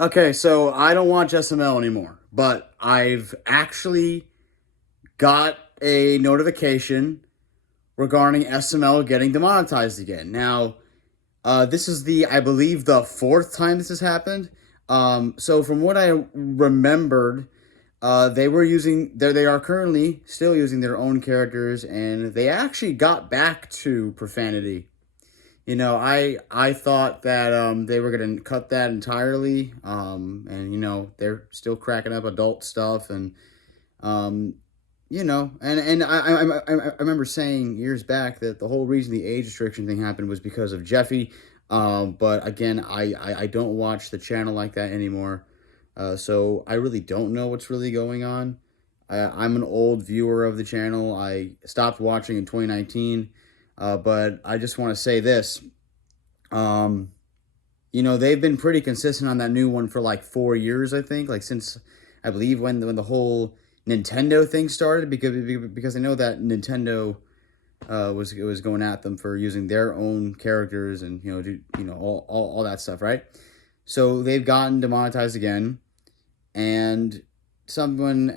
Okay, so I don't watch SML anymore, but I've actually got a notification regarding SML getting demonetized again. Now, this is I believe, the fourth time this has happened. So from what I remembered, they are currently still using their own characters, and they actually got back to profanity. I thought that they were gonna cut that entirely, and they're still cracking up adult stuff, and um, I remember saying years back that the whole reason the age restriction thing happened was because of Jeffy. But again, I don't watch the channel like that anymore, so I really don't know what's really going on. I'm an old viewer of the channel. I stopped watching in 2019. But I just want to say this. Um, they've been pretty consistent on that new one for like 4 years, I think. Like since I believe when the whole Nintendo thing started, because I know that Nintendo was going at them for using their own characters and all that stuff, right? So they've gotten demonetized again, and someone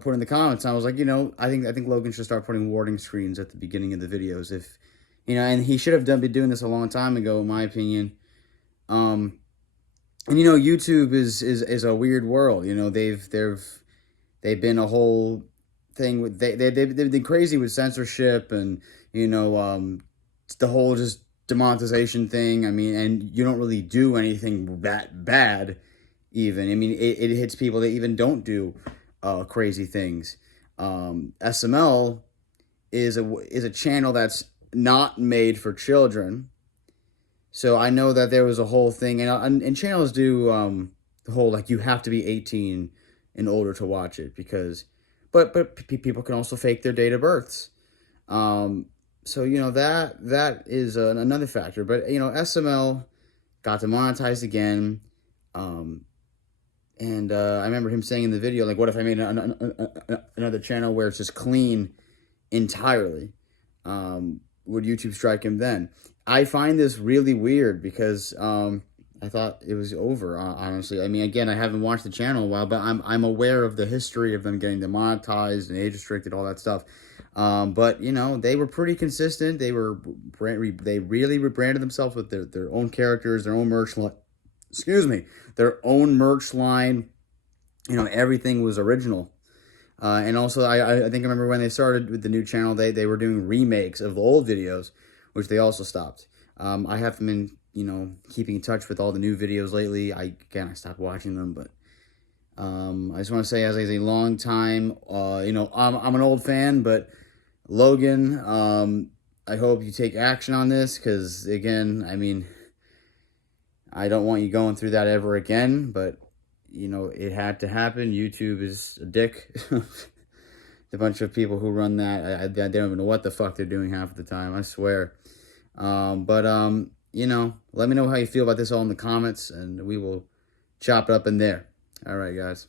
put in the comments, and I was like, I think Logan should start putting warning screens at the beginning of the videos, if and he should have been doing this a long time ago, in my opinion. Um, and YouTube is a weird world. They've been a whole thing with they've been crazy with censorship, and the whole just demonetization thing. I mean, and you don't really do anything that bad, even. I mean, it hits people that even don't do crazy things. SML is a channel that's not made for children. So I know that there was a whole thing, and channels do the whole, like, you have to be 18 and older to watch it, because but people can also fake their date of births. So that is another factor. But SML got demonetized again. And I remember him saying in the video, like, what if I made another channel where it's just clean entirely? Would YouTube strike him then? I find this really weird, because I thought it was over, honestly. I mean, again, I haven't watched the channel in a while, but I'm aware of the history of them getting demonetized and age restricted, all that stuff. But they were pretty consistent. They really rebranded themselves with their own characters, their own merch line. Excuse me, their own merch line. Everything was original. And also, I think I remember when they started with the new channel, they were doing remakes of the old videos, which they also stopped. I haven't been, keeping in touch with all the new videos lately. I stopped watching them, but I just want to say, as a long time, I'm an old fan, but Logan, I hope you take action on this, because again, I mean, I don't want you going through that ever again, but it had to happen. YouTube is a dick. The bunch of people who run that, they don't even know what the fuck they're doing half of the time, I swear. But let me know how you feel about this all in the comments, and we will chop it up in there. All right, guys.